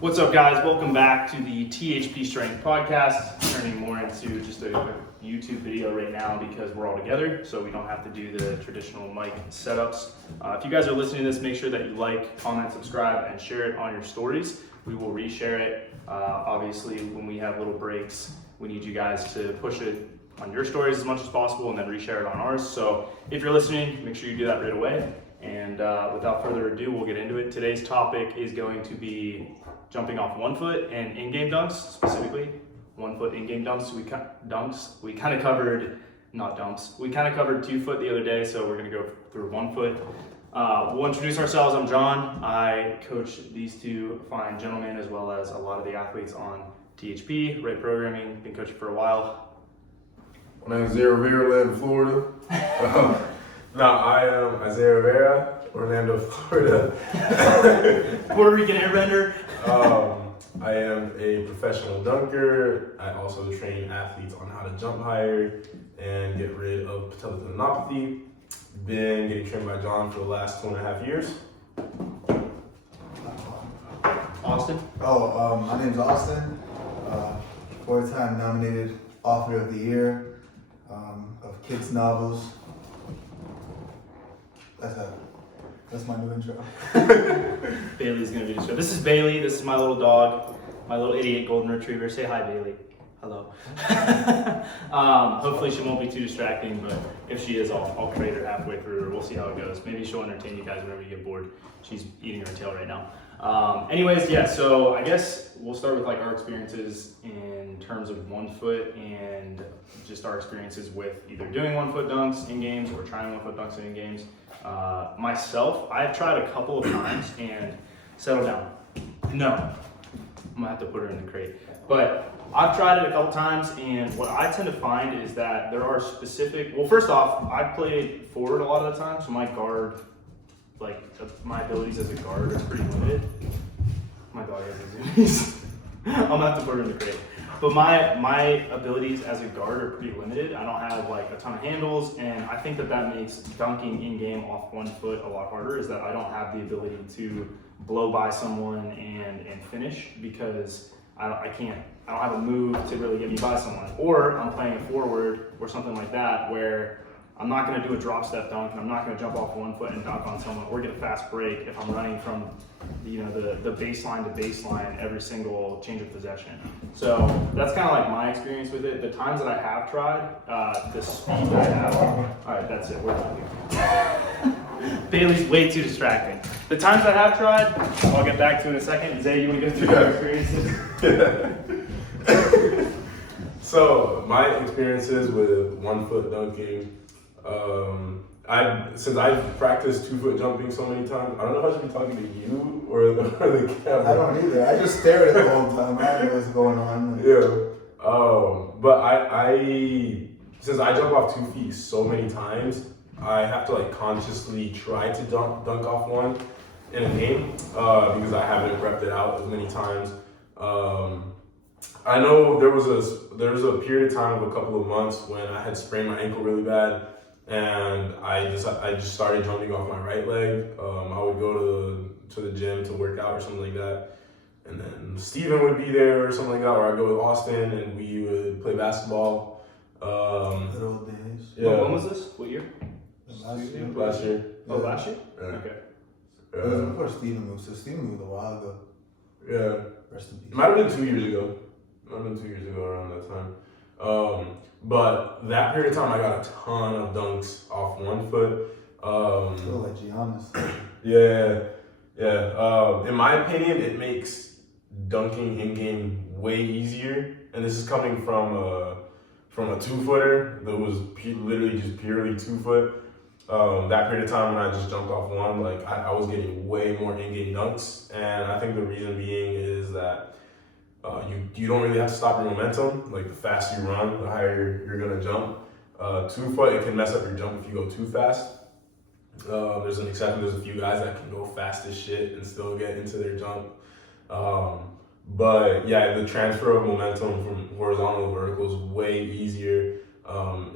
What's up, guys? Welcome back to the THPStrength podcast. Turning more into just a YouTube video right now because we're all together, so we don't have to do the traditional mic setups. If you guys are listening to this, make sure that you like, comment, subscribe, and share it on your stories. We will reshare it. Obviously, when we have little breaks, we need you guys to push it on your stories as much as possible and then reshare it on ours. So if you're listening, make sure you do that right away. And without further ado, we'll get into it. Today's topic is going to be jumping off 1 foot and in-game dunks, specifically 1 foot in-game dunks. We kind of covered, not dumps, we kind of covered 2 foot the other day, so we're gonna go through 1 foot. We'll introduce ourselves. I'm John. I coach these two fine gentlemen as well as a lot of the athletes on THP, Red Programming, been coaching for a while. My name is Isaiah Rivera, live in Florida. I am Isaiah Rivera, Orlando, Florida. Puerto Rican airbender. I am a professional dunker. I also train athletes on how to jump higher and get rid of patellar tendinopathy. Been getting trained by John for the last 2.5 years. Austin. My name's Austin. 4-time nominated Author of the Year of kids novels. That's my new intro. Bailey's gonna be the show. This is Bailey. This is my little dog, my little idiot golden retriever. Say hi, Bailey. Hello. Hopefully she won't be too distracting, but if she is, I'll trade her halfway through. We'll see how it goes. Maybe she'll entertain you guys whenever you get bored. She's eating her tail right now. So I guess we'll start with like our experiences in terms of 1 foot and just our experiences with either doing 1 foot dunks in games or trying 1 foot dunks in games. Myself, I've tried a couple of times and settle down. No, I'm gonna have to put her in the crate. But I've tried it a couple times, and what I tend to find is that there are specific. Well, first off, I played forward a lot of the time, so my guard, my abilities as a guard are pretty limited. My dog has zoomies. I'm gonna have to put her in the crate. But my abilities as a guard are pretty limited. I don't have like a ton of handles, and I think that makes dunking in game off 1 foot a lot harder, is that I don't have the ability to blow by someone and finish because I don't have a move to really get me by someone. Or I'm playing a forward or something like that where I'm not gonna do a drop step dunk and I'm not gonna jump off 1 foot and dunk on someone or get a fast break if I'm running from the baseline to baseline every single change of possession. So that's kind of like my experience with it. The times that I have tried, the speed that I have. All right, that's it. We're done here. Bailey's way too distracting. The times I have tried, I'll get back to in a second. Zay, you want to go through your experiences? So my experiences with 1 foot dunking, since I've practiced 2 foot jumping so many times, I don't know if I should be talking to you or the camera. I don't either. I just stare at it the whole time. I don't know what's going on. Yeah. But I since I jump off 2 feet so many times, I have to like consciously try to dunk off one in a game because I haven't repped it out as many times. I know there was a period of time of a couple of months when I had sprained my ankle really bad, and I just started jumping off my right leg. I would go to the gym to work out or something like that, and then Steven would be there or something like that, or I'd go with Austin and we would play basketball. Good old days. Yeah. When was this? What year? Last year. Oh, last year? Yeah. Okay. It was before Steven moved, so Steven moved a while ago. Yeah. Rest in peace. It might have been 2 years ago. Around that time. But that period of time, I got a ton of dunks off 1 foot. I feel like Giannis. Yeah. In my opinion, it makes dunking in game way easier. And this is coming from a 2-footer that was literally just purely 2 foot. That period of time when I just jumped off one, like I was getting way more in-game dunks. And I think the reason being is that you don't really have to stop your momentum. Like the faster you run, the higher you're gonna jump. 2 foot, it can mess up your jump if you go too fast. There's an exception. There's a few guys that can go fast as shit and still get into their jump. But yeah, the transfer of momentum from horizontal to vertical is way easier.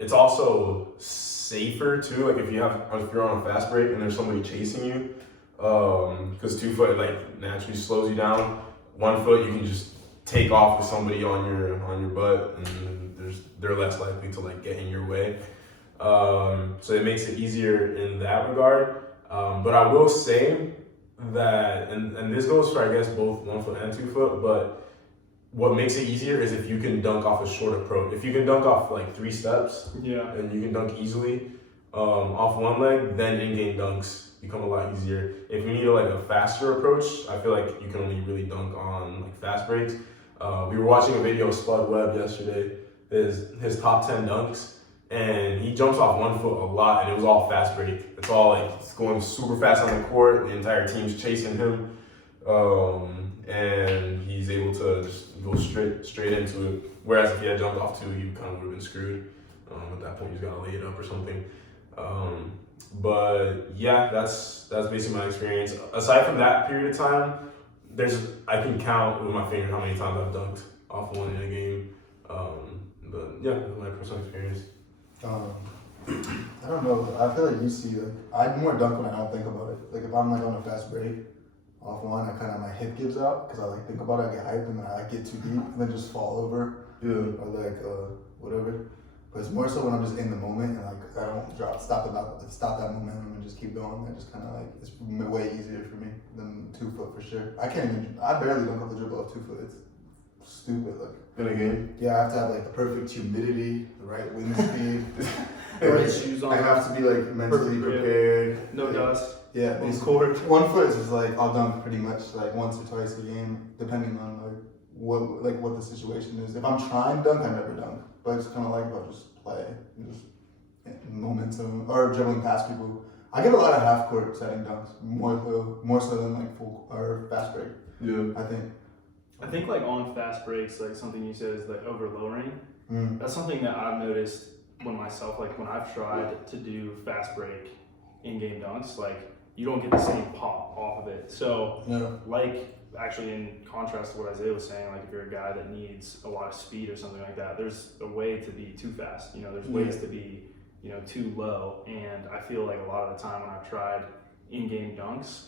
It's also safer too. Like if you're on a fast break and there's somebody chasing you, because 2 foot like naturally slows you down. 1 foot, you can just take off with somebody on your butt, and they're less likely to like get in your way. So it makes it easier in that regard. But I will say that, and this goes for I guess both 1 foot and 2 foot, but what makes it easier is if you can dunk off a short approach. If you can dunk off like 3 steps, and you can dunk easily off one leg, then in-game dunks become a lot easier. If you need like a faster approach, I feel like you can only really dunk on like fast breaks. We were watching a video of Spud Webb yesterday, his top 10 dunks, and he jumps off 1 foot a lot, and it was all fast break. It's all like it's going super fast on the court. The entire team's chasing him, and he's able to just go straight into it. Whereas if he had jumped off 2, he kind of would have been screwed. At that point, he's got to lay it up or something. But yeah, that's basically my experience. Aside from that period of time, I can count with my finger how many times I've dunked off one in a game. But yeah, that's my personal experience. I don't know. I feel like you see, like, I more dunk when I don't think about it. Like if I'm like on a fast break off one, I kind of my hip gives out because I like think about it. I get hyped and then I like get too deep and then just fall over. Yeah. Or like whatever. But it's more so when I'm just in the moment and like I don't stop that momentum and just keep going. I just kind of like it's way easier for me than 2 foot for sure. I barely dunk off the dribble off 2 foot. It's stupid. Like in a game. Yeah, I have to have like the perfect humidity, the right wind speed. The right shoes on. I have to be like mentally prepared. No dust. Yeah, on court. 1 foot is just like I'll dunk pretty much like once or twice a game, depending on like what the situation is. If I'm trying to dunk, I never dunk. But it's kind of like I'll just play, just momentum or dribbling past people. I get a lot of half court setting dunks, more so than like full or fast break. Yeah, I think like on fast breaks, like something you said is like over lowering. That's something that I've noticed when I've tried to do fast break in-game dunks, like you don't get the same pop off of it. So like actually in contrast to what Isaiah was saying, like if you're a guy that needs a lot of speed or something like that, there's a way to be too fast. There's ways to be, too low. And I feel like a lot of the time when I've tried in-game dunks,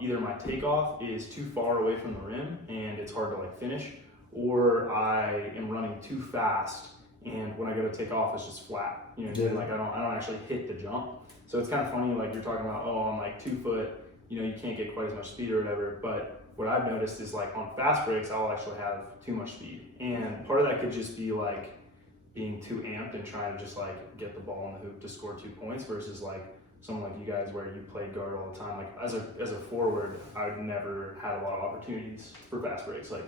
either my takeoff is too far away from the rim and it's hard to like finish, or I am running too fast and when I go to take off it's just flat. Like I don't actually hit the jump. So it's kind of funny, like you're talking about, on like 2 foot, you can't get quite as much speed or whatever, but what I've noticed is like on fast breaks, I'll actually have too much speed. And part of that could just be like being too amped and trying to just like get the ball in the hoop to score 2 points versus like someone like you guys where you play guard all the time. Like as a forward, I've never had a lot of opportunities for fast breaks. Like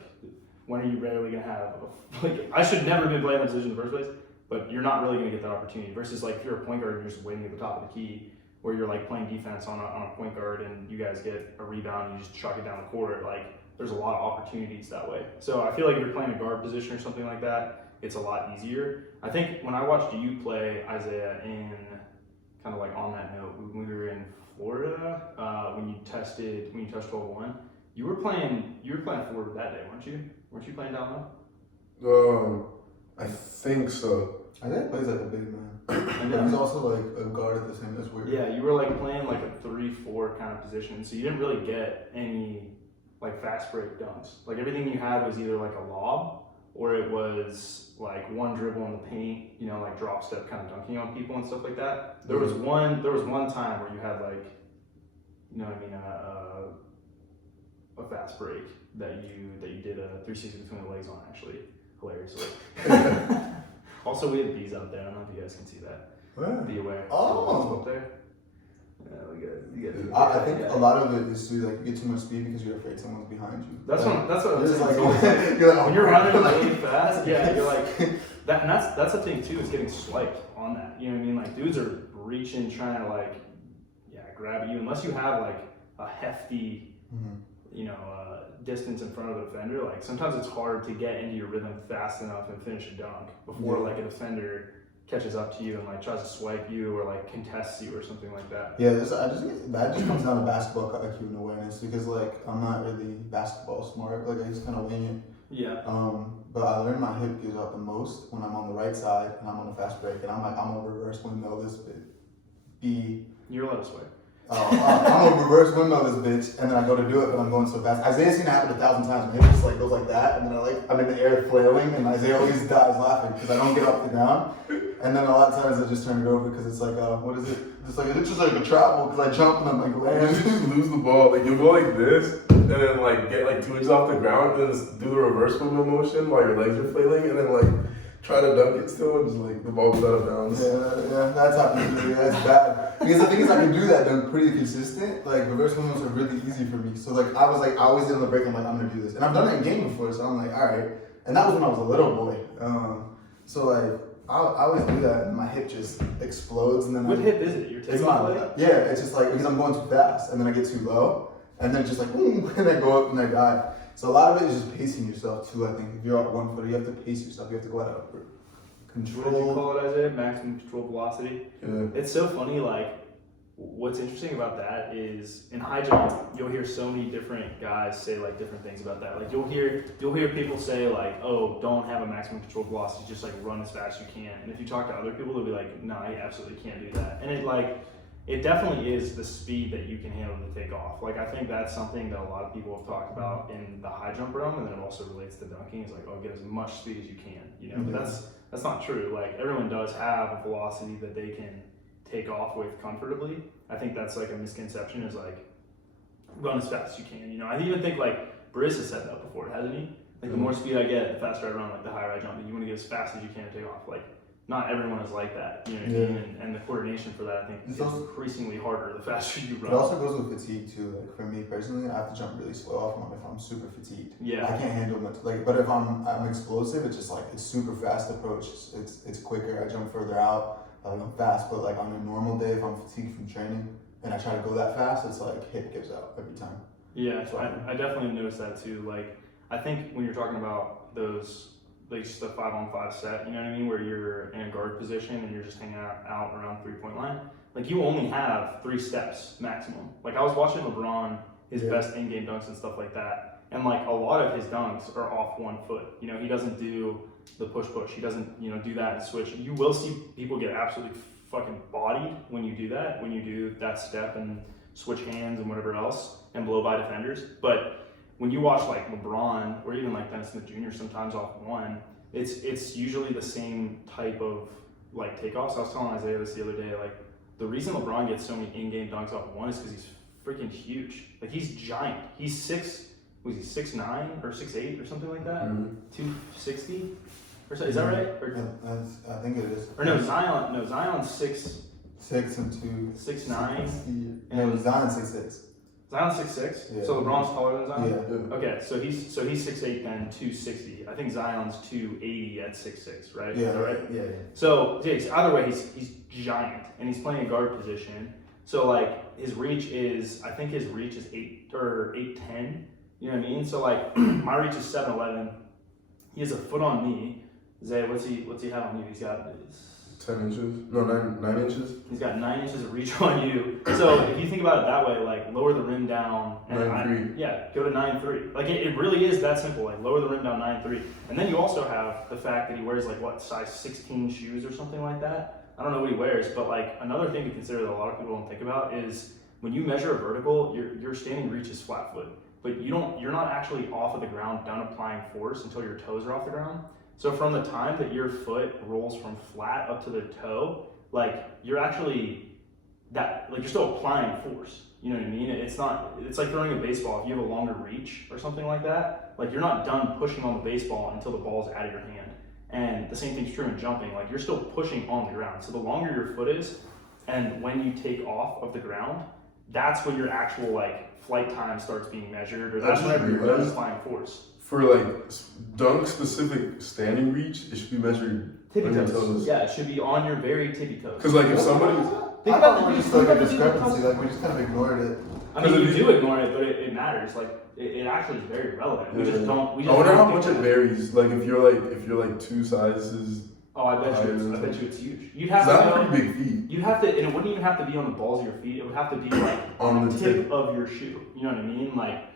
when are you rarely gonna have, like I should never have been playing that position in the first place, but you're not really gonna get that opportunity versus like if you're a point guard and you're just waiting at the top of the key, where you're like playing defense on a point guard and you guys get a rebound and you just chuck it down the court, like there's a lot of opportunities that way. So I feel like if you're playing a guard position or something like that, it's a lot easier. I think when I watched you play, Isaiah, in kind of like on that note, when we were in Florida, when you touched 12-1, you were playing forward that day, weren't you? Weren't you playing down low? I think so. I think he plays like a big man. And he's also like a guard at the same. That's weird. Yeah, you were like playing like a 3-4 kind of position, so you didn't really get any like fast break dunks. Like everything you had was either like a lob or it was like one dribble in the paint, like drop step kind of dunking on people and stuff like that. There was one time where you had like, a fast break that you did a 360 between the legs on, actually hilariously. Also, we had bees out there. I don't know if you guys can see that. Where? Be aware. Oh. Up there. Yeah, we got. I think a lot of it is to like you get too much speed because you're afraid someone's behind you. That's what I'm saying. Like, you're like, when you're running really fast, yeah, you're like that, and that's the thing too. Is getting swiped on that. You know what I mean? Like dudes are reaching, trying to like, grab at you. Unless you have like a hefty, distance in front of the defender. Like sometimes it's hard to get into your rhythm fast enough and finish a dunk before like a defender catches up to you and like tries to swipe you or like contests you or something like that. Yeah, that just comes down to basketball IQ and awareness because like I'm not really basketball smart. Like I just kind of wing it. Yeah. But I learned my hip gives out the most when I'm on the right side and I'm on a fast break and I'm a reverse window this bit. You're allowed to swipe. I'm a reverse windmill this bitch, and then I go to do it, but I'm going so fast. Isaiah's seen it happen 1,000 times. My hip just like goes like that, and then I'm in the air flailing, and Isaiah always dies laughing because I don't get off the ground. And then a lot of times I just turn it over because it's like, what is it? It's just like a travel because I jump and I'm like You land. just lose the ball. Like you'll go like this, and then like get like 2 inches off the ground, and then just do the reverse movement motion while your legs are flailing, and then like try to dunk it still, and just like the ball goes out of bounds. Yeah, that's happening to me. That's bad. Because the thing is, I can do that dunk pretty consistent. Like reverse movements are really easy for me. So like I always did on the break. I'm like, I'm gonna do this, and I've done it in game before. So I'm like, all right. And that was when I was a little boy. So like. I always do that, and my hip just explodes, and then What hip is it? Your takeoff leg? Yeah, it's just like because I'm going too fast, and then I get too low, and then just like boom, and I go up and I die. So a lot of it is just pacing yourself too. I think if you're at 1 foot, you have to pace yourself. You have to go at a control. What did you call it, Isaiah? Maximum control velocity. Yeah. It's so funny. Like, what's interesting about that is in high jump, you'll hear so many different guys say like different things about that. Like you'll hear people say like, oh, don't have a maximum control velocity, just like run as fast as you can. And if you talk to other people, they'll be like, no, I absolutely can't do that. And it definitely is the speed that you can handle to take off. Like I think that's something that a lot of people have talked about in the high jump realm, and then it also relates to dunking. Is like, oh, get as much speed as you can, you know. But that's not true. Like everyone does have a velocity that they can take off with comfortably. I think that's like a misconception is like run as fast as you can. You know, I even think like Briz has said that before, hasn't he? Like the more speed I get, the faster I run. Like the higher I jump, you want to get as fast as you can to take off. Like not everyone is like that. You know what I mean? And the coordination for that I think is increasingly harder the faster you run. It also goes with fatigue too. Like for me personally, I have to jump really slow off if I'm super fatigued. Yeah. I can't handle much. Like, but if I'm explosive, it's just like it's super fast approach. It's quicker. I jump further out. I'm fast, but like on a normal day, if I'm fatigued from training and I try to go that fast, it's like hip gives out every time. Yeah, so I definitely noticed that too. Like I think when you're talking about those, like just a 5-on-5 set, you know what I mean, where you're in a guard position and you're just hanging out around 3-point line. Like you only have 3 steps maximum. Like I was watching LeBron, his best in-game dunks and stuff like that, and like a lot of his dunks are off 1 foot. You know, he doesn't do the push. He doesn't, you know, do that and switch. You will see people get absolutely fucking bodied when you do that, when you do that step and switch hands and whatever else and blow by defenders. But when you watch like LeBron or even like Dennis Smith Jr. sometimes off 1, it's usually the same type of like takeoffs. I was telling Isaiah this the other day, like the reason LeBron gets so many in-game dunks off 1 is because he's freaking huge. Like he's giant. He's 6'9" or 6'8" or something like that? 260? Or so, is that right? Or, I think it is. Or no, Zion's 6'6" and 2. 6'9". No, Zion's 6'6". Zion's 6'6". Yeah. So LeBron's taller than Zion? Yeah. Okay, so he's 6'8" then 260. I think Zion's 280 at 6'6", right? Yeah. Is that right? Yeah. So either way, he's giant and he's playing a guard position. So like his reach is 8 or 8'10". You know what I mean? So like my reach is 7'11". He has a foot on me. Zay, what's he have on you? He's got 10 inches? No, 9 inches. He's got 9 inches of reach on you. So if you think about it that way, like lower the rim down and 9'3". Yeah, go to 9'3". Like it really is that simple. Like lower the rim down 9'3". And then you also have the fact that he wears like what, size 16 shoes or something like that. I don't know what he wears, but like another thing to consider that a lot of people don't think about is when you measure a vertical, your standing reach is flat foot. But you're not actually off of the ground done applying force until your toes are off the ground. So from the time that your foot rolls from flat up to the toe, like you're still applying force. You know what I mean? It's like throwing a baseball. If you have a longer reach or something like that, like you're not done pushing on the baseball until the ball's out of your hand. And the same thing's true in jumping. Like you're still pushing on the ground. So the longer your foot is, and when you take off of the ground, that's when your actual like flight time starts being measured, or that's whenever you're done applying force. For like dunk specific standing reach, it should be measured Tippy on your toes. toes. Yeah, it should be on your very tippy toes. Because like if somebody, Think about the just like a discrepancy. Like we just kind of ignored it. I mean, you do ignore it, but it matters. Like it actually is very relevant. We just don't. I wonder how much it varies. Like if you're like 2 sizes. Oh, I bet you it's huge. You'd have That's to a pretty big feet. You'd have to, and it wouldn't even have to be on the balls of your feet. It would have to be like on the tip of your shoe. You know what I mean? Like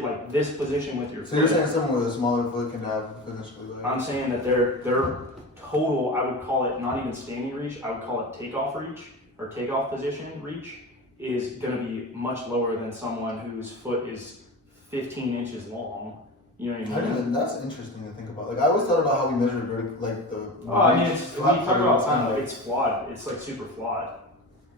like this position with your. So you're saying someone with a smaller foot can have initially like. I'm saying that their total, I would call it not even standing reach. I would call it takeoff reach or takeoff position reach is going to be much lower than someone whose foot is 15 inches long. You know what I mean? That's interesting to think about. Like I always thought about how we measure like the. Oh, I mean, it's, we talk about time, like it's flawed. It's like super flawed.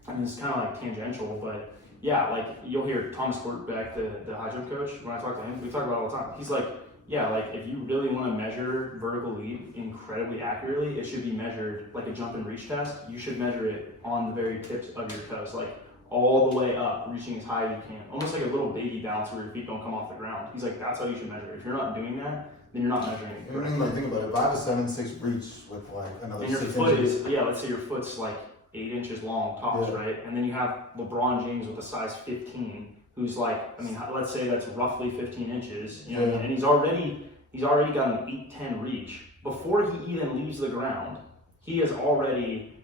I mean, it's kind of like tangential, but yeah, like you'll hear Thomas Quarterback, the high jump coach, when I talk to him, we talk about it all the time. He's like, yeah, like if you really want to measure vertical leap incredibly accurately, it should be measured like a jump and reach test. You should measure it on the very tips of your toes, like all the way up, reaching as high as you can, almost like a little baby bounce where your feet don't come off the ground. He's like, that's how you should measure it. If you're not doing that, then you're not measuring it correctly. I mean, like think about it. If I have a 7'6" reach with like another and your 6 foot inches, is, yeah, let's say your foot's like 8 inches long tops, right? And then you have LeBron James with a size 15, who's like, I mean, let's say that's roughly 15 inches, you know what I mean? And he's already got an 8'10" reach. Before he even leaves the ground, he is already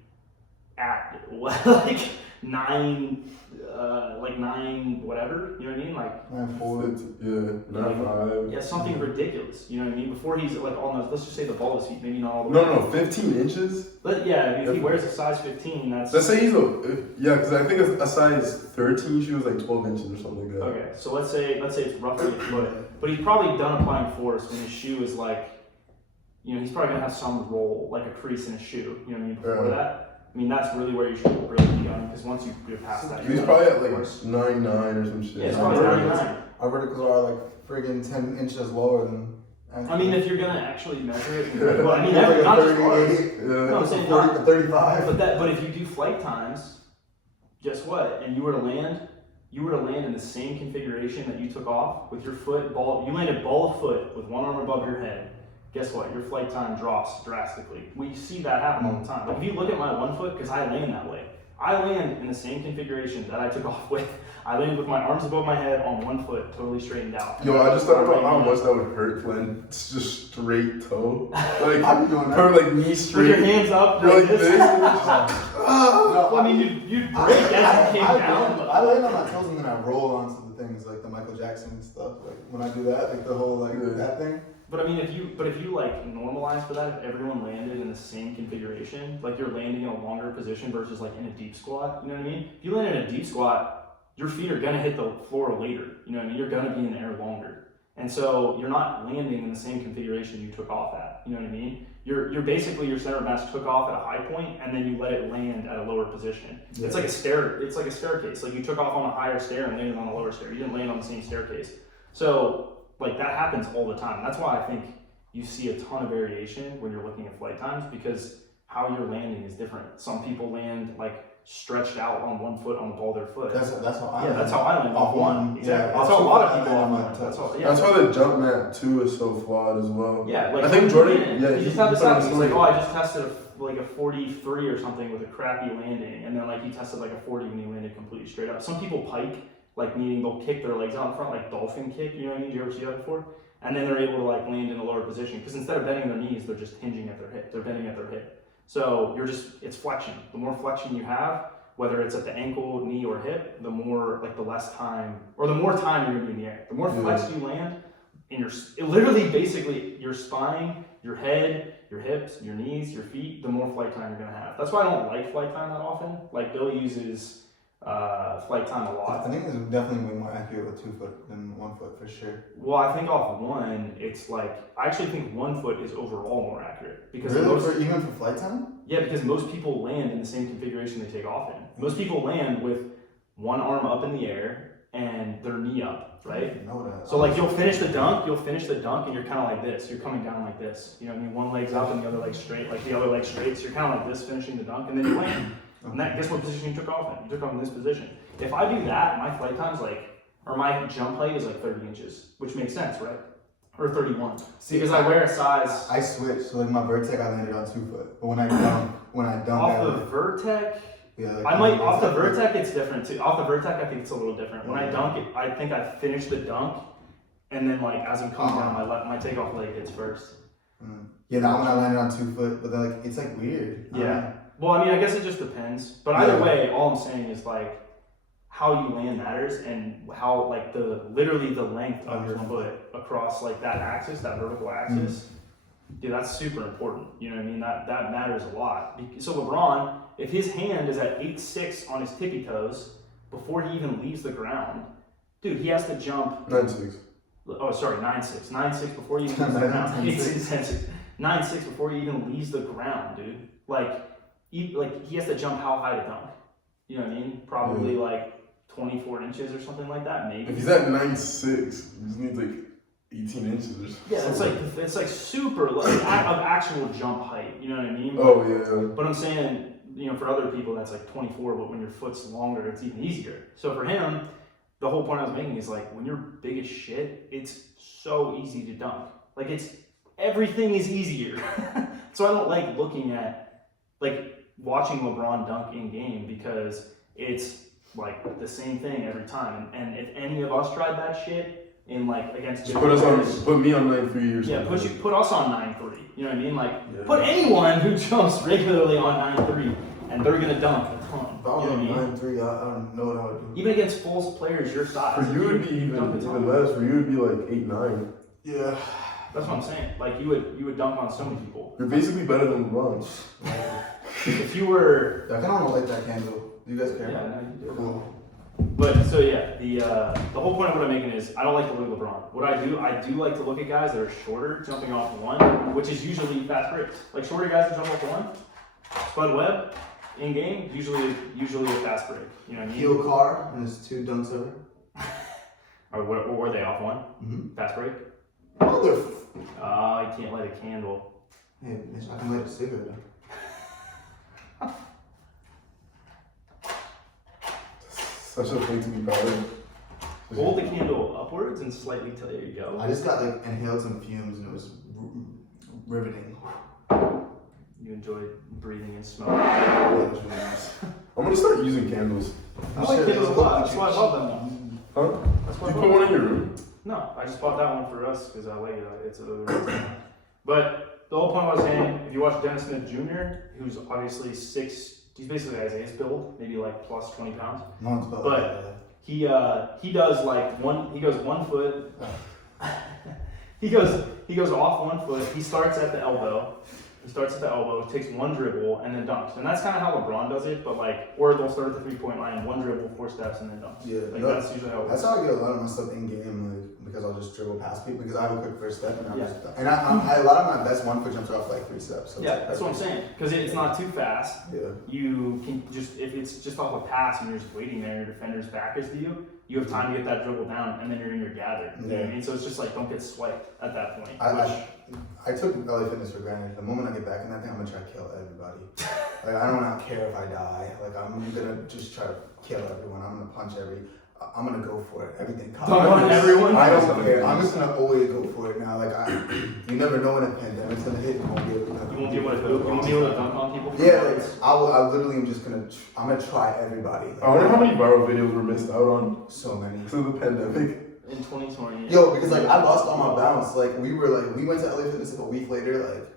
at like 9 whatever, you know what I mean? Like 9'4", 9'5". Yeah, something ridiculous, you know what I mean? Before he's like on the, let's just say the ball is feet, maybe not all the way. No, 15 inches? But yeah, I mean, if he wears a size 15, that's... Let's say he's because I think a size 13 shoe is like 12 inches or something like that. Okay, so let's say it's roughly a foot, but he's probably done applying force when his shoe is like, you know, he's probably gonna have some roll, like a crease in his shoe, you know what I mean, before that. I mean, that's really where you should really be going, because once you get past that, he's probably at like 9'9" or some shit. Yeah, it's probably 9'9". Our verticals are like friggin' 10 inches lower than. I mean, if you're gonna actually measure it, well, I mean, not just ours. No, I'm saying 40 to 35. But if you do flight times, guess what? And you were to land in the same configuration that you took off with your foot ball. You landed ball of foot with one arm above your head. Guess what? Your flight time drops drastically. We see that happen all the time. Like if you look at my 1 foot, because I land that way. I land in the same configuration that I took off with. I land with my arms above my head on 1 foot, totally straightened out. Yo, I just thought about how much that would hurt when it's just straight toe. Like, I'm doing that. or like knee straight. With your hands up You're like like this. this. Well, I mean, you'd break as you came down. I land on my toes and then I roll onto the things like the Michael Jackson stuff. Like when I do that, like the whole that thing. But I mean, if you like normalize for that, if everyone landed in the same configuration, like you're landing in a longer position versus like in a deep squat, you know what I mean? If you land in a deep squat, your feet are gonna hit the floor later, you know what I mean? You're gonna be in the air longer. And so you're not landing in the same configuration you took off at, you know what I mean? You're basically, your center of mass took off at a high point and then you let it land at a lower position. Yeah. It's like a staircase. Like you took off on a higher stair and landed on a lower stair. You didn't land on the same staircase. So like that happens all the time. That's why I think you see a ton of variation when you're looking at flight times, because how you're landing is different. Some people land like stretched out on 1 foot on the ball of their foot. That's how I land. That's how I land off one. Exactly. Yeah, that's how a lot of people on off my one. toes. That's why the jump mat too is so flawed as well. Yeah, like I think Jordan. Yeah, he just had this happen. He's like, oh, I just tested a 43 or something with a crappy landing, and then like he tested like a 40 when he landed completely straight up. Some people pike, like meaning they'll kick their legs out in front, like dolphin kick. You know what I mean? Did you ever see that before? And then they're able to like land in a lower position, because instead of bending their knees, they're just hinging at their hip. They're bending at their hip. So it's flexion. The more flexion you have, whether it's at the ankle, knee, or hip, the more like the less time, or the more time you're gonna be in the air. The more flexed you land, in literally basically your spine, your head, your hips, your knees, your feet, the more flight time you're gonna have. That's why I don't like flight time that often. Like Bill uses flight time a lot. I think it's definitely way more accurate with 2 foot than 1 foot for sure. Well, I think off one, it's like, I actually think 1 foot is overall more accurate. Because really? Even for flight time? Yeah, because most people land in the same configuration they take off in. Most people land with one arm up in the air and their knee up, right? I know that. So like you'll finish the dunk and you're kind of like this. You're coming down like this. You know what I mean? One leg's up and the other leg's straight, like the other leg's straight. So you're kind of like this finishing the dunk, and then you land. And guess what position you took off in? You took off in this position. If I do that, my flight time's my jump height is like 30 inches, which makes sense, right? Or 31. See, because I wear a size. I switched. So like my Vertec, I landed on 2 foot. But when I dunk, off the Vertec, yeah, like I might off the Vertec. It's different too. Off the Vertec, I think it's a little different. When I dunk it, I think I finish the dunk, and then like as I'm coming down, my takeoff leg hits first. Yeah, that one I landed on 2 foot, but then like it's like weird. Yeah. Well, I mean, I guess it just depends. But either way, all I'm saying is like how you land matters, and how like literally the length of your foot across like that axis, that vertical axis. Dude, that's super important. You know what I mean? That matters a lot. So LeBron, if his hand is at 8'6" on his tippy toes, before he even leaves the ground, dude, he has to jump. 9'6". Oh, sorry, 9'6". 9'6" before he even leaves the ground. 9'6" before he even leaves the ground, dude. Like he has to jump how high to dunk? You know what I mean? Probably like 24 inches or something like that, maybe. If he's at 9'6", he just needs like 18 inches or something. Yeah, it's like super like of actual jump height. You know what I mean? Oh yeah. But I'm saying, you know, for other people that's like 24, but when your foot's longer, it's even easier. So for him, the whole point I was making is like when you're big as shit, it's so easy to dunk. Like everything is easier. So I don't like looking at like watching LeBron dunk in game because it's like the same thing every time. And if any of us tried that shit in like against just put me on 9'3" or something. Yeah, put us on 9'3". You know what I mean? Like put anyone who jumps regularly on 9'3", and they're gonna dunk a ton. If I was on 9'3", I don't know what I would do. Even against full players your size. For you it'd be even less. For you it'd be like 8'9". Yeah. That's what I'm saying. Like you would dunk on so many people. You're basically better than LeBron. If you were, I kind of want to light that candle. Do you guys care? yeah, no, you do. Cool. But so yeah, the whole point of what I'm making is I don't like to look at LeBron. What I do like to look at guys that are shorter, jumping off one, which is usually fast breaks. Like shorter guys that jump off one, Spud Webb, in game, usually a fast break. You know what I mean? Heel Carr and his 2 dunks over. Or what were they off one? Mm-hmm. Fast break? Mother. You can't light a candle. Hey, I can light a cigarette though. Such a thing to be proud of. Hold the candle upwards and slightly till there you go. I just got like inhaled some fumes and it was riveting. You enjoyed breathing in smoke. Yeah, it was really nice. I'm gonna start using candles. I like candles a lot. That's why I bought them one. Huh? That's why You I put bought one in your room? No, I just bought that one for us because I like it. It's a little But the whole point I was saying, if you watch Dennis Smith Jr., who's obviously 6, he's basically Isaiah's build, maybe like plus 20 pounds. No one's built But like that. he does like he goes 1 foot. he goes off 1 foot. He starts at the elbow. Takes 1 dribble, and then dunks. And that's kind of how LeBron does it, but like, or they'll start at the 3-point line, 1 dribble, 4 steps, and then dunks. Yeah, Like no, that's usually how it that's works. how I get a lot of my stuff in game, like because I'll just dribble past people because I have a quick first step and I'm Yeah. just and I a lot of my best 1 foot jumps are off like 3 steps. So Yeah, that's what I'm saying. Because it's not too fast. Yeah. You can just, if it's just off a pass and you're just waiting there and your defender's back is to you, you have time to get that dribble down and then you're in your gather. You know what I mean? So it's just like, don't get swiped at that point. I took LA Fitness for granted. The moment I get back in that thing, I'm gonna try to kill everybody. Like I do not care if I die. Like I'm gonna just try to kill everyone. I'm gonna punch I'm gonna go for it. Everything. Don't everyone. I don't care. I'm just gonna always go for it now. Like you never know when a pandemic's gonna hit. You won't be able to dunk on people? Yeah, like I literally am just gonna. I'm gonna try everybody. Like, I wonder how many viral videos were missed out on so many. through the pandemic. In 2020. Yo, because like I lost all my balance. Like we went to LA Fitness like a week later. Like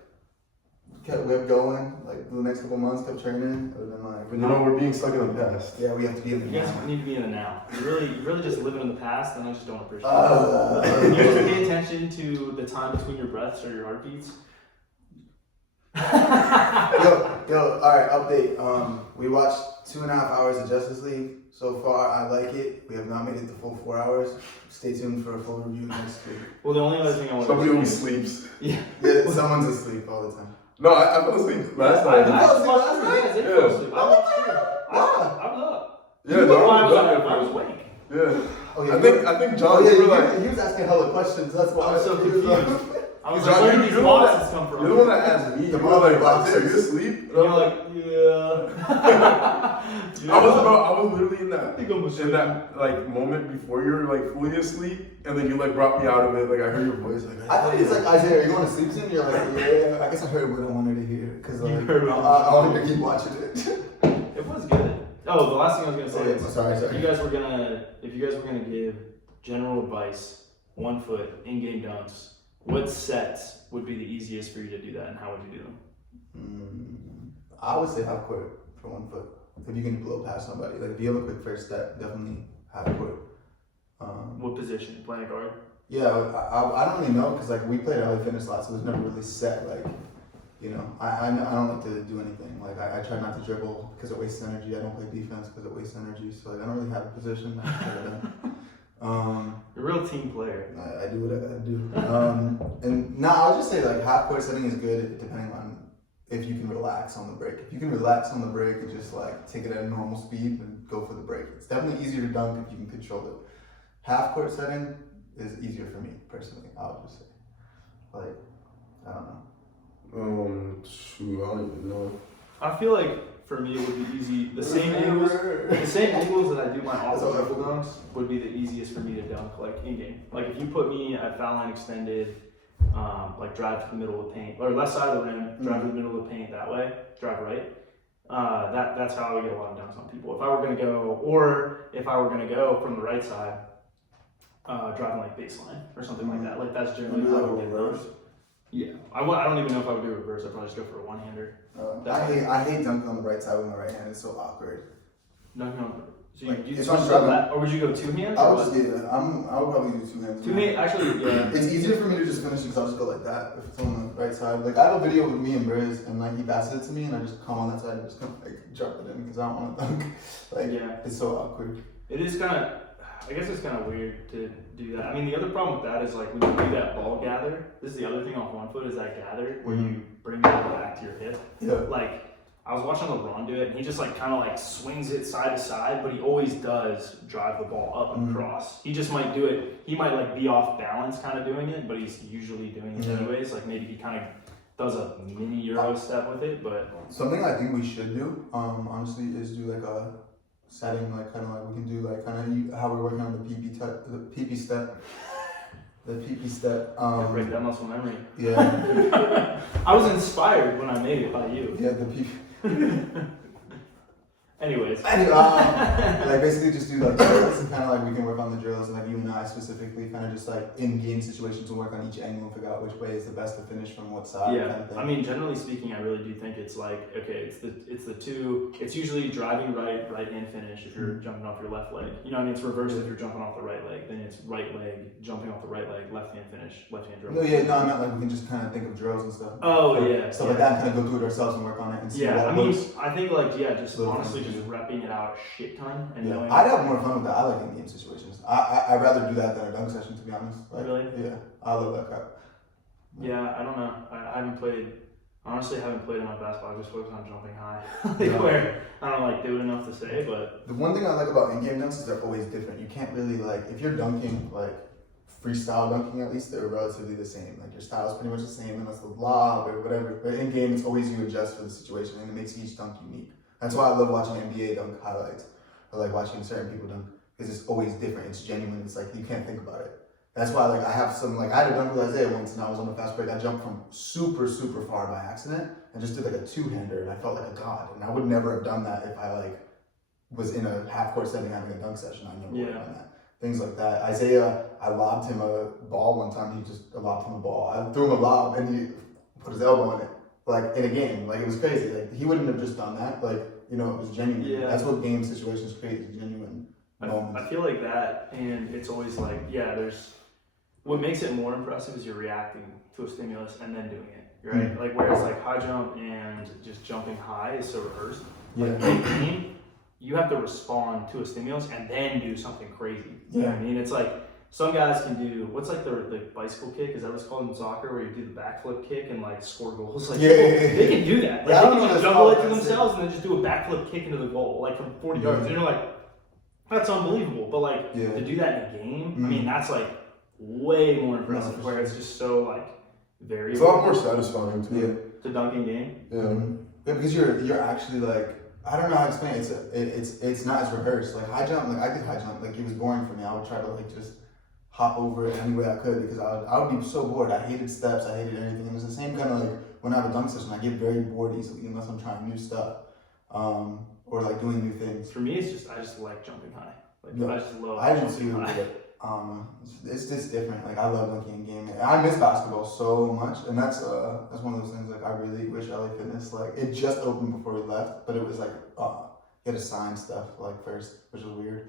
kept going. Like the next couple months kept training. It would have been like. But you know, we're being stuck in the past. Yeah, we have to be in the You guys now. need to be in the now. You're really just living in the past, and I just don't appreciate it. You have to pay attention to the time between your breaths or your heartbeats. Yo, alright, update. We watched 2.5 hours of Justice League. So far, I like it. We have not made it the full 4 hours. Stay tuned for a full review next week. Well, the only other thing I want Somebody to always sleeps. Yeah. Yeah, someone's asleep all the time. No, I fell asleep last I night. was fell asleep last night? I was up. Yeah, You no, know why I was up I was at awake. Yeah. Oh, yeah, I think John, yeah, you were like, he was asking hella questions. That's why I was so confused. I was like, John, where did you're these the one boxes come from? you're the one that asked me. The You were like, boxes. are you asleep? And you're like, yeah. I was literally in I think I'm that like moment before you were like fully asleep, and then you like brought me out of it. Like I heard your voice. Like I thought he was like, Isaiah, are you going to sleep soon? You're like, yeah. I guess I heard what I wanted to hear. Because like, I wanted to keep watching it. It was good. Oh, the last thing I was gonna say is, sorry. if you guys were gonna give general advice, 1 foot in-game dunks, what sets would be the easiest for you to do that, and how would you do them? I would say half court for 1 foot. If you can blow past somebody, like if you have a quick first step, definitely half court. What position? Playing a guard? Yeah, I don't really know because like we played LA Fitness a lot, so it was never really set. Like You know, I don't like to do anything. Like I try not to dribble because it wastes energy. I don't play defense because it wastes energy. So like I don't really have a position. I just try to dunk. You're a real team player. I do what I gotta do. And no, I would just say like half court setting is good depending on if you can relax on the break. If you can relax on the break and just like take it at a normal speed and go for the break. It's definitely easier to dunk if you can control it. Half court setting is easier for me personally. I would just say, like, I don't know. Shoot, I don't even know. I feel like for me it would be easy. The same angles that I do my off-the-dribble dunks would be the easiest for me to dunk, like in game. Like if you put me at foul line extended, like drive to the middle of the paint or left side of the rim, drive to the middle of the paint that way, drive right. That's how I would get a lot of dunks on people. If I were gonna go from the right side, driving like baseline or something like that. Like that's generally how I would get those. Yeah, I don't even know if I would do reverse. I'd probably just go for a one-hander. I hate dunking on the right side with my right hand. It's so awkward. No. So Like, you if switch I'm to driving- that, or would you go two hands? I would just I would probably do two hands. Two hands, actually, yeah. It's easier for me to just finish because I'll just go like that if it's on the right side. Like I have a video with me and Briz, and like he passes it to me, and I just come on that side and just kind of like drop it in because I don't want to dunk. Like Yeah. it's so awkward. It is kind of, I guess it's kind of weird to do that. I mean, the other problem with that is like when you do that ball gather, this is the other thing off one foot is that gather where you bring the ball back to your hip. Yeah. Like, I was watching LeBron do it, and he just like kind of like swings it side to side, but he always does drive the ball up and cross. He just might do it. He might like be off balance, kind of doing it, but he's usually doing it anyways. Like maybe he kind of does a mini Euro step with it, but Something I think we should do, honestly, is do like a setting, like kind of like we can do like kind of how we're working on the PP step. The PP step. break that muscle memory. Yeah. I was inspired when I made it by you. Yeah, the PP. Anyways. Anyway, like basically just do like drills and kind of like we can work on the drills and like you and I specifically kind of just like in game situations we'll work on each angle and figure out which way is the best to finish from what side. Yeah, kind of thing. I mean, generally speaking, I really do think it's like, okay, it's usually driving right hand finish if you're jumping off your left leg. You know what I mean? It's reverse if you're jumping off the right leg, then it's right leg, jumping off the right leg, left hand finish, left hand dribble. No, I meant like we can just kind of think of drills and stuff. Oh, yeah. Stuff like that and kind of go through it ourselves and work on it and see Yeah, what I mean, works. I think like, just Little honestly things. just repping it out a shit ton and Yeah. knowing. I'd have more fun with that. I like in-game situations. I'd rather do that than a dunk session, to be honest. Like, Really? Yeah, I love that crap. Yeah, I don't know. I haven't played enough basketball. I just focus on jumping high. Yeah. Where I don't like do it enough to say, but The one thing I like about in-game dunks is they're always different. You can't really like, if you're dunking, like freestyle dunking at least, they're relatively the same. Like your style's pretty much the same unless the lob or whatever. But in-game, it's always you adjust for the situation and it makes each dunk unique. That's why I love watching NBA dunk highlights. I like watching certain people dunk because it's always different. It's genuine. It's like you can't think about it. That's why like I have some like I had a dunk with Isaiah once and I was on the fast break. I jumped from super far by accident and just did like a two-hander and I felt like a god. And I would never have done that if I like was in a half-court setting having a dunk session. I never would have done that. Things like that. Isaiah, I lobbed him a ball one time. I lobbed him a ball. I threw him a lob and he put his elbow in it. Like in a game, like it was crazy. Like he wouldn't have just done that. Like it was genuine. Yeah. That's what game situations create, is genuine moments. I feel like that, and it's always like, there's what makes it more impressive is you're reacting to a stimulus and then doing it, right? Mm-hmm. Like whereas like high jump and just jumping high is so rehearsed. Yeah. Like in game, you have to respond to a stimulus and then do something crazy. You know what I mean? It's like some guys can do what's like the bicycle kick, is that what's called in soccer, where you do the backflip kick and like score goals. Like they can do that. Like Yeah, I don't they know can just that's juggle it called, to that's themselves and then just do a backflip kick into the goal, like from 40 yards. And you're like, that's unbelievable. But like to do that in a game, I mean, that's like way more impressive. Where it's just so like variable. It's a lot more satisfying too. The dunking game. Yeah. Because you're actually like, I don't know how to explain it. It's not as rehearsed. Like high jump, like I did high jump, like it was boring for me. I would try to like just hop over it any way I could because I would be so bored. I hated steps, I hated anything. And it's the same kind of like when I have a dunk session, I get very bored easily unless I'm trying new stuff. Or like doing new things. For me, it's I just like jumping high. Like Yeah. I just love I do jumping too, high. but it's just different. Like I love dunking in game. I miss basketball so much, and that's one of those things. Like I really wish LA Fitness, like it just opened before we left, but it was like you had to sign stuff like first, which was weird,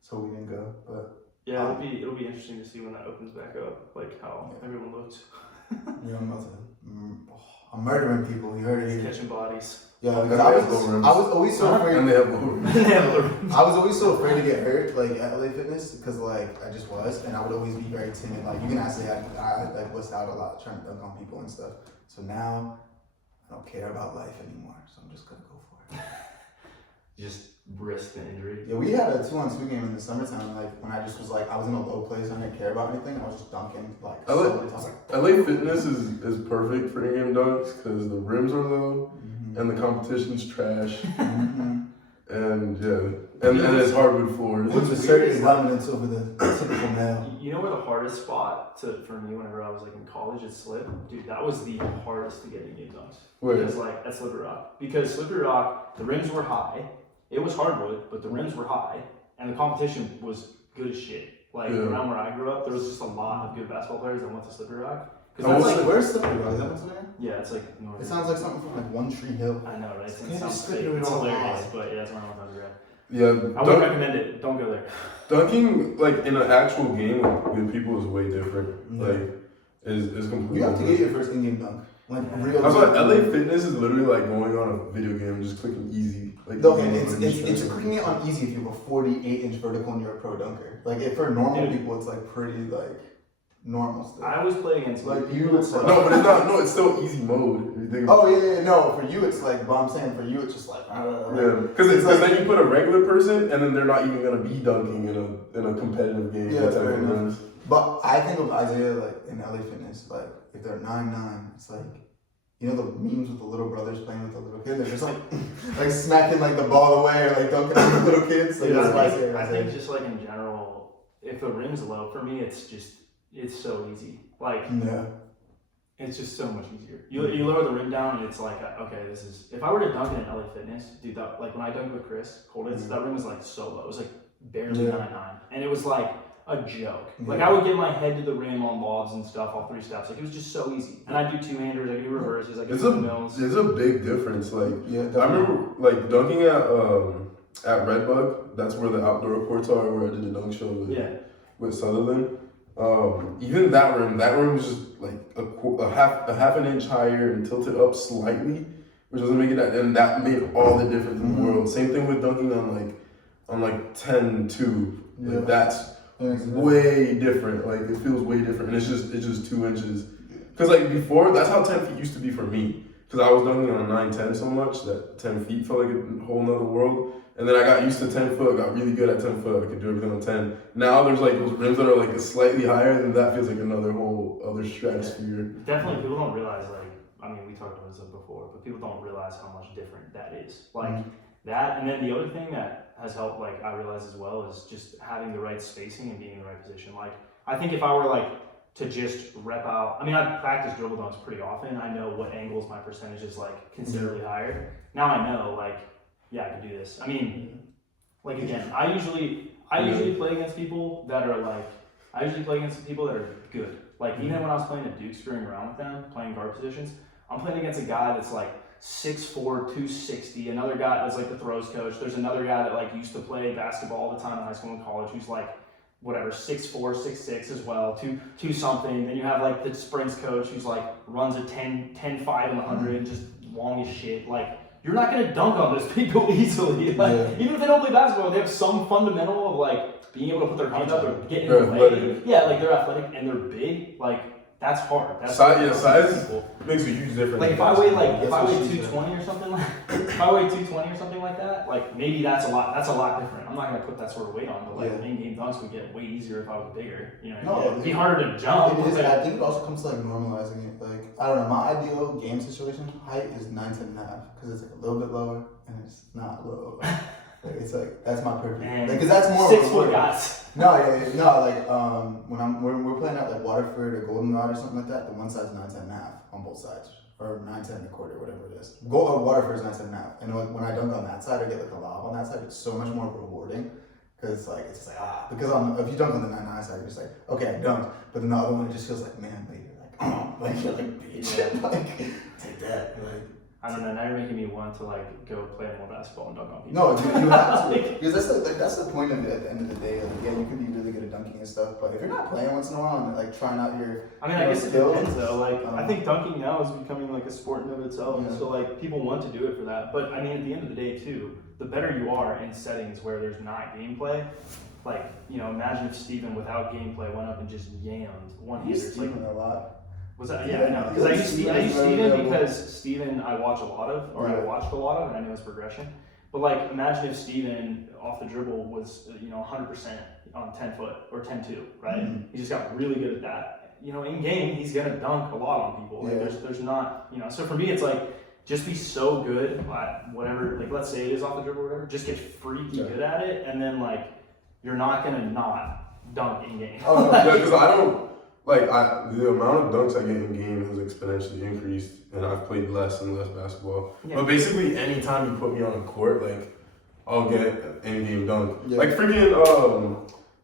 so we didn't go. But yeah, it'll be interesting to see when that opens back up, like how everyone looks. yeah, I'm I'm murdering people. You heard it here. Catching bodies. Yeah, because I was always so afraid. And they have low rims. I was always so afraid to get hurt, like at LA Fitness, because like I just was, and I would always be very timid. Like you can actually, I like blissed out a lot trying to dunk on people and stuff. So now I don't care about life anymore, so I'm just gonna go for it. Just risk the injury. Yeah, we had a 2-on-2 game in the summertime. Like when I just was like, I was in a low place, I didn't care about anything. I was just dunking like so many times. LA Fitness is perfect for in-game dunks because the rims are low and the competition's trash. And yeah, and it's hardwood floors. Which is certainly dominance over the typical male. You know where the hardest spot for me whenever I was like in college is slip? Dude, that was the hardest to get in game dunks. Where? Because like at Slippery Rock. Because Slippery Rock, the rims were high. It was hardwood, but the rims were high. And the competition was good as shit. Like around where I grew up, there was just a lot of good basketball players that went to Slippery Rock. Where's Slippery Rock? Is that what's there? Yeah, it's like north. It sounds like something from like One Tree Hill. I know, right? It Can't sounds just fake. slip it It's all hilarious, high. but yeah, that's where I went to undergrad. Yeah, I would recommend it. Don't go there. Dunking like in an actual game with people is way different. Yeah. Like is completely. You have to get your first in-game dunk. Like real. That's why LA Fitness is literally like going on a video game and just clicking easy. Like Okay, it's clicking it on easy if you have a 48-inch vertical and you're a pro dunker. Like if for normal people, it's like pretty like normal stuff. I always play against Like you, it's like no, but it's not. No, it's still easy mode. If you think oh yeah, no. For you, it's like. But I'm saying for you, it's just like. Yeah, because like, then you put a regular person, and then they're not even gonna be dunking in a competitive game. Yeah, fair enough. But I think of Isaiah like in LA Fitness, like if they're 9'9", it's like. You know the memes with the little brothers playing with the little kid? They're just like smacking like the ball away or like dunking on the little kids. Like, Dude, that's I think just like in general, if the rim's low for me, it's so easy. Like yeah. It's just so much easier. You lower the rim down and it's like okay, this is. If I were to dunk in LA Fitness, dude, that like when I dunked with Chris Colditz, that rim was like so low. It was like barely 9'9", and it was like a joke. Like I would get my head to the rim on lobs and stuff, all 3 steps. Like it was just so easy. And I do 2-handers, I do reverses, I do mills. It's a big difference. Like yeah, I remember like dunking at Redbug. That's where the outdoor courts are. Where I did a dunk show with Sutherland. Even that rim was just like a half an inch higher and tilted up slightly, which doesn't make it that, and that made all the difference in the world. Same thing with dunking on like 10-2. Like that's way different. Like it feels way different, and it's just 2 inches. Cause like before, that's how 10 feet used to be for me. Cause I was dunking on a 9-10 so much that 10 feet felt like a whole nother world. And then I got used to 10 foot, got really good at 10 foot. I could do everything on 10. Now there's like those rims that are like slightly higher, and that feels like another whole other stratosphere. Definitely, people don't realize I mean, we talked about this before, but people don't realize how much different that is. Like that, and then the other thing that has helped, like I realize as well, is just having the right spacing and being in the right position. Like I think if I were like to just rep out, I mean, I practice dribble dunks pretty often. I know what angles my percentage is like considerably higher. Now I know like. Yeah, I can do this. I mean, like again, I usually play against people that are good. Like even when I was playing at Duke, screwing around with them, playing guard positions, I'm playing against a guy that's like 6'4", 260. Another guy that's like the throws coach. There's another guy that like used to play basketball all the time in high school and college, who's like whatever 6'4", 6'6" as well, two something. Then you have like the sprints coach who's like runs a 10-5 and 100, just long as shit. Like. You're not going to dunk on those people easily. Like, even if they don't play basketball, they have some fundamental of like being able to put their hands up or get in the way. Yeah, like they're athletic and they're big. Like that's hard. That's size makes a huge difference. Like if I weigh 220 or something like that, like maybe that's a lot different. I'm not going to put that sort of weight on, but like in-game dunks would get way easier if I was bigger. You know, it'd be harder to jump. It is. I think it also comes to like normalizing it. Like I don't know, my ideal game situation height is 9'10.5" because it's like a little bit lower and it's not low. Like, it's like that's my perfect. Because that's more 6 foot guys. No. Like when we're playing at like Waterford or Goldenrod or something like that, the one side's 9'10.5" on both sides, or 9'10 1/4, whatever it is. Waterford's 9'10.5", and when I dunk on that side, I get like the lob on that side. It's so much more rewarding because like it's just like because if you dunk on the 9'9" side, you're just like okay, I dunked, but then the other one it just feels like man, like you're like bitch, like take that, like. I don't know. Now you're making me want to like go play more basketball and dunk on people. No, you have to. Because that's the point of it at the end of the day. Like, yeah, you can be really good at dunking and stuff, but if you're not playing once in a while and like trying out your, I mean, I guess it skills, depends though. Like, I think dunking now is becoming like a sport in of itself. Yeah. So like, people want to do it for that. But I mean, at the end of the day too, the better you are in settings where there's not gameplay. Like, you know, imagine if Steven without gameplay went up and just yammed one He's hitter. Like, Steven a lot. was that? Yeah, I know. Because I use Steven because Steven I watch a lot of, or I watched a lot of, and I know his progression. But like, imagine if Steven off the dribble was, 100% on 10 foot or 10-2, right? Mm-hmm. He just got really good at that. You know, in game, he's gonna dunk a lot on people. Like, there's not, So for me, it's like, just be so good at whatever. Like, let's say it is off the dribble or whatever. Just get freaky good at it, and then like, you're not gonna not dunk in game. Oh no, because I don't. The amount of dunks I get in game has exponentially increased, and I've played less and less basketball. Yeah. But basically, anytime you put me on a court, like, I'll get an in-game dunk. Yeah. Like freaking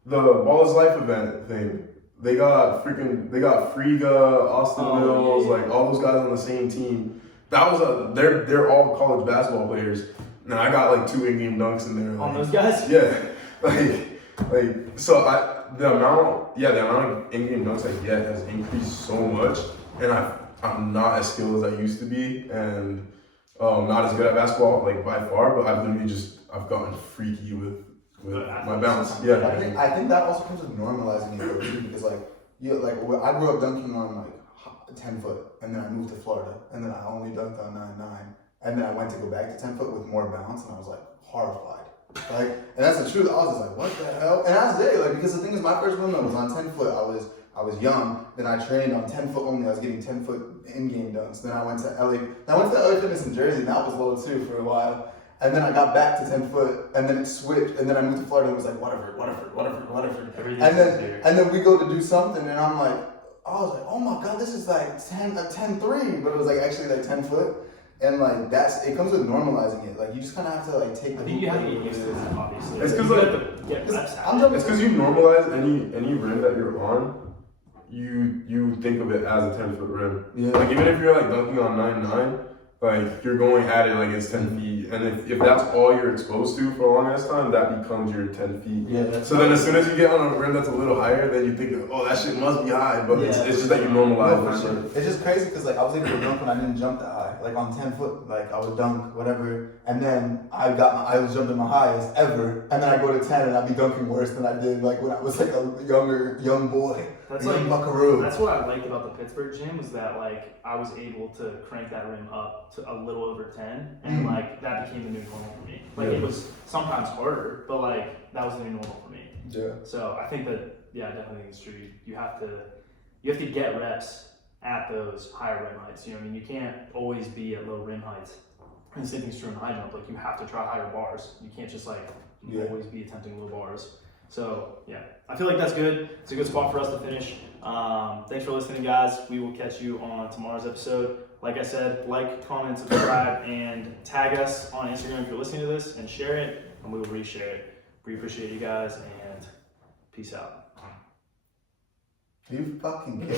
the Ball is Life event thing. They got Friga, Austin Mills, like all those guys on the same team. That was they're all college basketball players, and I got like 2 in-game dunks in there. On those guys? Yeah, the amount of in-game dunks I get has increased so much, and I'm not as skilled as I used to be, and not as good at basketball like by far. But I've gotten freaky with my bounce. Yeah, I think that also comes with normalizing it too, because I grew up dunking on like 10 foot, and then I moved to Florida, and then I only dunked on 9-9, and then I went to go back to 10 foot with more bounce, and I was like horrified. Like, and that's the truth. I was just like, what the hell? And I was there, like, because the thing is, my first movement was on 10 foot. I was young. Then I trained on 10 foot only. I was getting 10 foot in-game dunks. Then I went to LA Fitness in Jersey, and that was low too for a while. And then I got back to 10 foot, and then it switched. And then I moved to Florida, and it was like, whatever. And then we go to do something, and I was like, oh my god, this is like 10-3, but it was like actually like 10 foot. And like it comes with normalizing it. Like you just kind of have to like take. I think you have to get used to that, obviously. It's because it's because you normalize any rim that you're on, you think of it as a 10-foot rim. Yeah. Like even if you're like dunking on 9-9, like you're going at it like it's 10 feet, and if that's all you're exposed to for a long ass time, that becomes your 10 feet. Yeah. So then as soon as you get on a rim that's a little higher, then you think, oh, that shit must be high, but it's just that you normalize. No, for sure. It's just crazy because like I was able to dunk when I didn't jump that high. Like on 10 foot, like I would dunk whatever, and then I was jumping my highest ever, and then I go to 10 and I'd be dunking worse than I did like when I was like a young boy. That's like buckaroo. That's what I liked about the Pittsburgh gym, was that like I was able to crank that rim up to a little over 10, and like that became the new normal for me. Like it was sometimes harder, but like that was the new normal for me. Yeah. So I think that I definitely think it's true. You have to get reps at those higher rim heights. You know what I mean? You can't always be at low rim heights. And the same thing's true in high jump. Like you have to try higher bars. You can't just like always be attempting low bars. So yeah, I feel like that's good. It's a good spot for us to finish. Thanks for listening, guys. We will catch you on tomorrow's episode. Like I said, like, comment, subscribe, and tag us on Instagram if you're listening to this, and share it, and we will reshare it. We appreciate you guys, and peace out. Are you fucking kidding me?